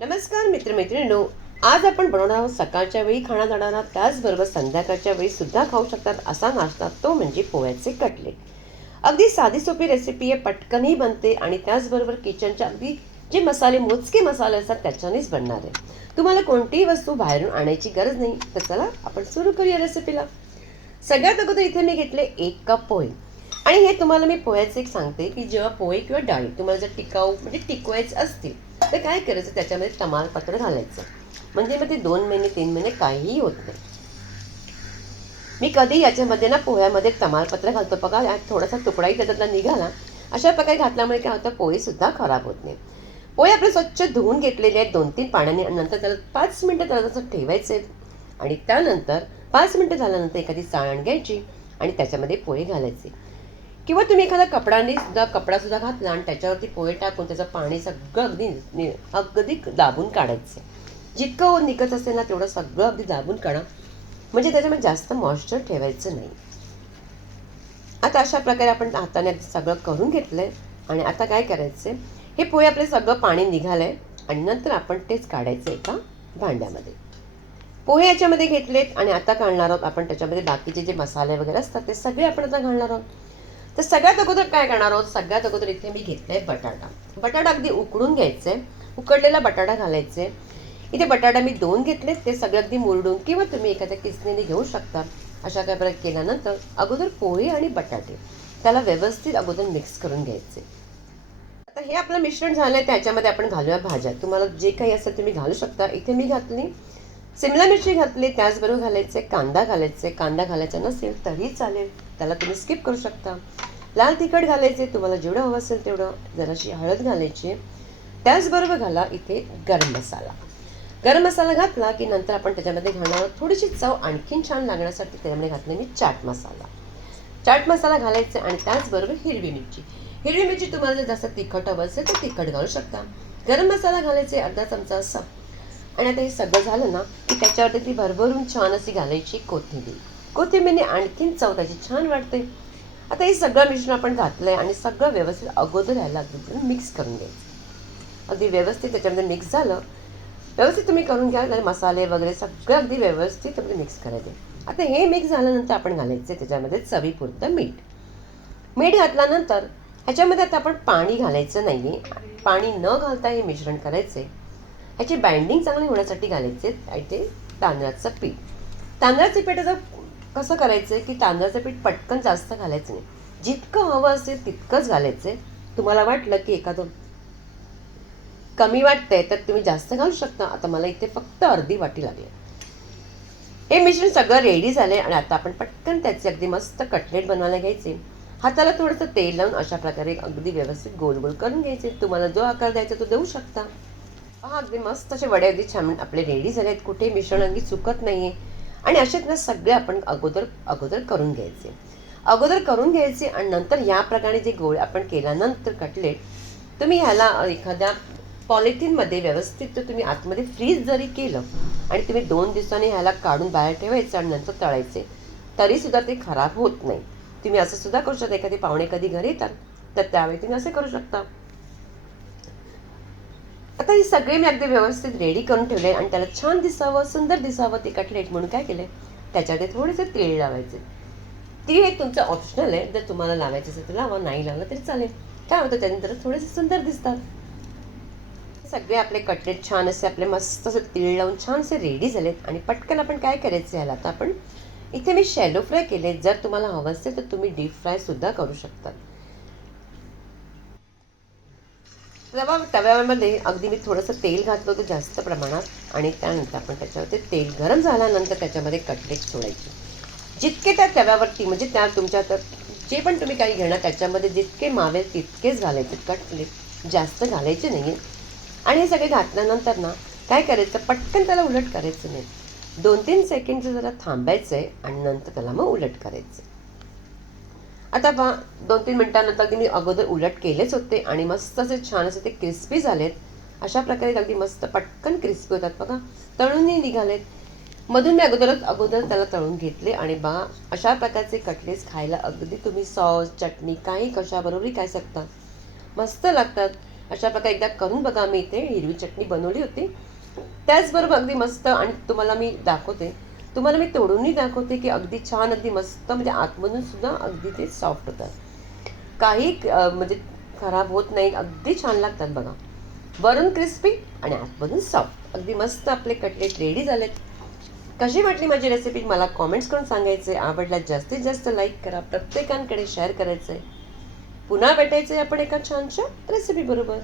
नमस्कार मित्रमैत्रिणींनो आज आपण बनवणार आहोत सकाळच्या वेळी खाणं जाणारा त्याचबरोबर संध्याकाळच्या वेळी सुद्धा खाऊ शकतात असा नाश्ता तो म्हणजे पोह्याचे कटलेट अगदी साधी सोपी रेसिपी आहे पटकनही बनते आणि त्याचबरोबर किचनच्या अगदी जे मसाले मोजके मसाले असतात त्याच्यानेच बनणार आहे. तुम्हाला कोणतीही वस्तू बाहेरून आणायची गरज नाही तर चला आपण सुरू करूया रेसिपीला सगळ्यात अगोदर इथे मी घेतले एक कप पोहे. आणि हे तुम्हाला मी पोह्याचे एक सांगते की जेव्हा पोहे किंवा डाळी तुम्हाला जर टिकाऊ म्हणजे टिकवायचे असतील तर काय करायचं? त्याच्यामध्ये तमालपत्र घालायचं. म्हणजे मग ते दोन महिने तीन महिने काहीही होत नाही. मी कधी याच्यामध्ये ना पोह्यामध्ये तमालपत्र घालतो. बघा यात थोडासा तुकडाही त्याच्यातला निघाला. अशा प्रकारे घातल्यामुळे काय होतं? पोहेसुद्धा खराब होत नाही पोहे आपले स्वच्छ धुवून घेतलेले आहेत. दोन तीन पाण्याने नंतर त्याला पाच मिनटं त्याला तसं ठेवायचे आहेत आणि त्यानंतर पाच मिनटं झाल्यानंतर एखादी चाळण घ्यायची आणि त्याच्यामध्ये पोहे घालायचे. किंवा तुम्ही एखादा कपडाने सुद्धा कपडा सुद्धा घातला आणि त्याच्यावरती पोहे टाकून त्याचं पाणी सगळं अगदी अगदी दाबून काढायचं. जितकं निघत असेल ना तेवढं सगळं अगदी दाबून काढा. म्हणजे त्याच्यामध्ये जास्त मॉइश्चर ठेवायचं नाही. आता अशा प्रकारे आपण हाताने सगळं करून घेतलं आहे आणि आता काय करायचं हे पोहे आपले सगळं पाणी निघालं आहे आणि नंतर आपण तेच काढायचं एका भांड्यामध्ये. पोहे याच्यामध्ये घेतलेत आणि आता घालणार आहोत आपण. त्याच्यामध्ये बाकीचे जे मसाले वगैरे असतात ते सगळे आपण आता घालणार आहोत. तर सगळ्यात अगोदर काय करणार आहोत? सगळ्यात अगोदर इथे मी घेतलं आहे बटाटा. बटाटा अगदी उकडून घ्यायचं आहे उकडलेला बटाटा घालायचे इथे बटाटा मी दोन घेतलेत. ते सगळे अगदी मुरडून किंवा तुम्ही एखाद्या किसणीने घेऊ शकता. अशा काय प्रकारे केल्यानंतर अगोदर पोहे आणि बटाटे. त्याला व्यवस्थित अगोदर मिक्स करून घ्यायचे आता हे आपलं मिश्रण झालं आहे त्याच्यामध्ये आपण घालूया भाज्या. तुम्हाला जे काही असेल तुम्ही घालू शकता. इथे मी घातली सिमला मिरची घातली. त्याचबरोबर घालायचे कांदा घालायचे कांदा घालायचा नसेल तरी चालेल. त्याला तुम्ही स्किप करू शकता. लाल तिखट घालायचे तुम्हाला जेवढं हवं असेल तेवढं जराशी हळद घालायची. त्याचबरोबर घाला इथे गरम मसाला. गरम मसाला घातला की नंतर आपण त्याच्यामध्ये घालणार थोडीशी चव आणखीन छान लागण्यासाठी त्याच्यामध्ये घातले मी चाट मसाला. चाट मसाला घालायचा आणि त्याचबरोबर हिरवी मिरची. हिरवी मिरची तुम्हाला जर जास्त तिखट हवं असेल तर तिखट घालू शकता. गरम मसाला घालायचे अर्धा चमचा असा. आणि आता हे सगळं झालं ना की त्याच्यावरती ती भरभरून छान अशी घालायची कोथिंबीर. कोथिंबीरने आणखीन चव त्याची छान वाटते आता हे सगळं मिश्रण आपण घातलं आहे आणि सगळं व्यवस्थित अगोदर ह्याला अगदी मिक्स करून घ्यायचं. अगदी व्यवस्थित त्याच्यामध्ये मिक्स झालं. व्यवस्थित तुम्ही करून घ्या मसाले वगैरे सगळं अगदी व्यवस्थित तुम्ही मिक्स करायचे आता हे मिक्स झाल्यानंतर आपण घालायचं त्याच्यामध्ये चवीपुरतं मीठ. मीठ घातल्यानंतर ह्याच्यामध्ये आता आपण पाणी घालायचं नाही पाणी न घालता हे मिश्रण करायचे ह्याची बाइंडिंग चांगली होण्यासाठी घालायचे इथे तांदळाचं पीठ. तांदळाचं पीठ जर कसं करायचं की तांदळाचं पीठ पटकन जास्त घालायचं नाही. जितकं हवं असेल तितकंच घालायचं. तुम्हाला वाटलं की एखादं कमी वाटतंय तर तुम्ही जास्त घालू शकता. आता मला इथे फक्त अर्धी वाटी लागली. हे मिश्रण सगळं रेडी झाले आणि आता आपण पटकन त्याचे अगदी मस्त कटलेट बनवायला घ्यायचे. हाताला थोडंसं तेल लावून अशा प्रकारे अगदी व्यवस्थित गोल गोल करून घ्यायचे. तुम्हाला जो आकार द्यायचा तो देऊ शकता. हा अगदी मस्त असे वडे अगदी छान आपले रेडी झाले आहेत कुठे मिश्रण अगदी चुकत नाही आणि असेच ना सगळे आपण अगोदर अगोदर करून घ्यायचे. अगोदर करून घ्यायचे आणि नंतर या प्रकारे जे गोळे आपण केल्यानंतर कटलेट तुम्ही ह्याला एखाद्या पॉलिथिनमध्ये व्यवस्थित तर तुम्ही आतमध्ये फ्रीज जरी केलं आणि तुम्ही दोन दिवसांनी ह्याला काढून बाहेर ठेवायचं आणि नंतर तळायचे तरीसुद्धा ते खराब होत नाही. तुम्ही असं सुद्धा करू शकता एखादी पाहुणे कधी घरी येतात तर त्यावेळी तुम्ही असे करू शकता. आता ही सगळी मी अगदी व्यवस्थित रेडी करून ठेवले आणि त्याला छान दिसावं सुंदर दिसावं ते कटलेट म्हणून काय केलं त्याच्यामध्ये थोडेसे तीळ लावायचे. तीळ एक तुमचं ऑप्शनल आहे. जर तुम्हाला लावायचं असेल तर लावा. नाही लावलं तरी चालेल. काय होतं? त्यानंतर थोडेसे सुंदर दिसतात. सगळे आपले कटलेट छान असे आपले मस्त असं तीळ लावून छान असे रेडी झालेत. आणि पटकन आपण काय करायचं ह्याला आता आपण इथे मी शॅलो फ्राय केले. जर तुम्हाला हवं असेल तर तुम्ही डीप फ्रायसुद्धा करू शकतात तवा तव्यामध्ये अगदी मी थोडंसं तेल घातलं होतं जास्त प्रमाणात आणि त्यानंतर आपण त्याच्यावरती तेल गरम झाल्यानंतर त्याच्यामध्ये कटलेट सोडायचे. जितके त्या तव्यावरती म्हणजे त्या तुमच्या तर जे पण तुम्ही काही घेणार त्याच्यामध्ये जितके मावे तितकेच घालायचे. कटलेट जास्त घालायचे नाही आणि हे सगळे घातल्यानंतर ना काय करायचं? पटकन त्याला उलट करायचं नाही. दोन तीन सेकंडचं जरा थांबायचं आहे आणि नंतर त्याला मग उलट करायचं आता पहा दोन तीन मिनटानंतर अगदी मी अगोदर उलट केलेच होते आणि मस्त असे छान असे ते क्रिस्पी झालेत. अशा प्रकारे अगदी मस्त पटकन क्रिस्पी होतात बघा. तळूनही निघालेत. मधून मी अगोदरच अगोदर त्याला तळून घेतले आणि बा अशा प्रकारचे कटलेट्स खायला अगदी तुम्ही सॉस चटणी काही कशाबरोबरही काय शकता. मस्त लागतात. अशा प्रकारे एकदा करून बघा मी इथे हिरवी चटणी बनवली होती. त्याचबरोबर अगदी मस्त आणि तुम्हाला मी दाखवते. तुम्हाला मी तोडूनही दाखवते की अगदी छान अगदी मस्त म्हणजे आतमधून सुद्धा अगदी ते सॉफ्ट होतात. काही म्हणजे खराब होत नाही अगदी छान लागतात बघा. वरून क्रिस्पी आणि आतमधून सॉफ्ट अगदी मस्त आपले कटलेट रेडी झालेत. कशी वाटली माझी रेसिपी मला कॉमेंट्स करून सांगायचे आवडल्यास जास्तीत जास्त लाईक करा. प्रत्येकांकडे शेअर करायचं आहे पुन्हा भेटायचं आहे आपण एका छानशा रेसिपी बरोबर.